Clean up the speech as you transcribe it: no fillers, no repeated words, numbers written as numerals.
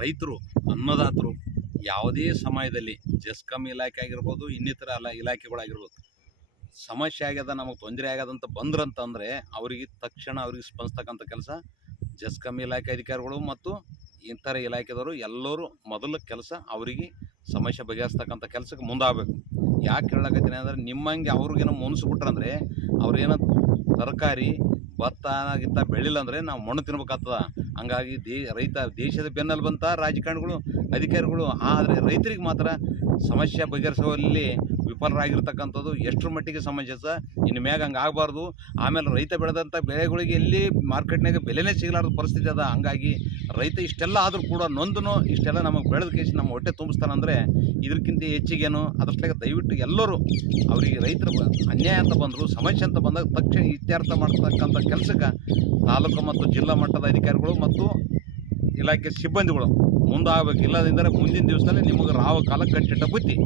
ರೈತರು ಅನ್ನದಾತರು ಯಾವುದೇ ಸಮಯದಲ್ಲಿ ಜೆಸ್ಕಾಂ ಇಲಾಖೆ ಆಗಿರ್ಬೋದು, ಇನ್ನಿತರ ಇಲಾಖೆಗಳಾಗಿರ್ಬೋದು, ಸಮಸ್ಯೆ ಆಗ್ಯದ, ನಮಗೆ ತೊಂದರೆ ಆಗ್ಯದಂತ ಬಂದ್ರಂತಂದರೆ ಅವರಿಗೆ ತಕ್ಷಣ ಅವ್ರಿಗೆ ಸ್ಪಂದಿಸ್ತಕ್ಕಂಥ ಕೆಲಸ ಜೆಸ್ಕಾಂ ಇಲಾಖೆ ಅಧಿಕಾರಿಗಳು ಮತ್ತು ಇತರ ಇಲಾಖೆದವರು ಎಲ್ಲರೂ ಮೊದಲ ಕೆಲಸ ಅವರಿಗೆ ಸಮಸ್ಯೆ ಬಗೆಹರಿಸ್ತಕ್ಕಂಥ ಕೆಲಸಕ್ಕೆ ಮುಂದಾಗಬೇಕು. ಯಾಕೆ ಹೇಳಕತ್ತೀನಿ ಅಂದರೆ, ನಿಮ್ಮಂಗೆ ಅವ್ರಿಗೇನೋ ಮುನ್ಸ್ಬಿಟ್ರಂದರೆ ಅವ್ರೇನೋ ತರಕಾರಿ ಭತ್ತ ಗಿತ್ತ ಬೆಳಿಲ್ಲ ಅಂದರೆ ನಾವು ಮಣ್ಣು ತಿನ್ಬೇಕಾಗ್ತದ. ಹಂಗಾಗಿ ದೇಶದ ಬೆನ್ನಲ್ಲಿ ಬಂತ ರಾಜಕಾರಣಿಗಳು, ಅಧಿಕಾರಿಗಳು, ಆದರೆ ರೈತರಿಗೆ ಮಾತ್ರ ಸಮಸ್ಯೆ ಬಗೆಹರಿಸುವಲ್ಲಿ ವಿಫಲರಾಗಿರ್ತಕ್ಕಂಥದ್ದು ಎಷ್ಟರ ಮಟ್ಟಿಗೆ ಸಮಂಜಸ. ಇನ್ನು ಮ್ಯಾಗ ಹಂಗೆ ಆಗಬಾರ್ದು. ಆಮೇಲೆ ರೈತ ಬೆಳೆದಂಥ ಬೆಳೆಗಳಿಗೆ ಎಲ್ಲಿ ಮಾರ್ಕೆಟ್ನಾಗ ಬೆಲೆನೇ ಸಿಗಲಾರ್ದ ಪರಿಸ್ಥಿತಿ ಅದ. ಹಂಗಾಗಿ ರೈತ ಇಷ್ಟೆಲ್ಲ ಆದರೂ ಕೂಡ ನೊಂದನು ಇಷ್ಟೆಲ್ಲ ನಮಗೆ ಬೆಳೆದ ಕೇಸಿ ನಮ್ಮ ಹೊಟ್ಟೆ ತುಂಬಿಸ್ತಾನಂದರೆ ಇದಕ್ಕಿಂತ ಹೆಚ್ಚಿಗೇನು. ಅದರಷ್ಟಾಗ ದಯವಿಟ್ಟು ಎಲ್ಲರೂ ಅವರಿಗೆ ರೈತರು ಅನ್ಯಾಯ ಅಂತ ಬಂದರು, ಸಮಸ್ಯೆ ಅಂತ ಬಂದಾಗ ತಕ್ಷಣ ಇತ್ಯರ್ಥ ಮಾಡ್ತಕ್ಕಂಥ ಕೆಲಸಕ್ಕೆ ತಾಲೂಕು ಮತ್ತು ಜಿಲ್ಲಾ ಮಟ್ಟದ ಅಧಿಕಾರಿಗಳು ಮತ್ತು ಇಲಾಖೆ ಸಿಬ್ಬಂದಿಗಳು ಮುಂದಾಗಬೇಕು. ಇಲ್ಲದಿದ್ದರೆ ಮುಂದಿನ ದಿವಸದಲ್ಲಿ ನಿಮಗೆ ರಾವ ಕಾಲ ಕಟ್ಟಿಟ್ಟ ಬುತ್ತಿ.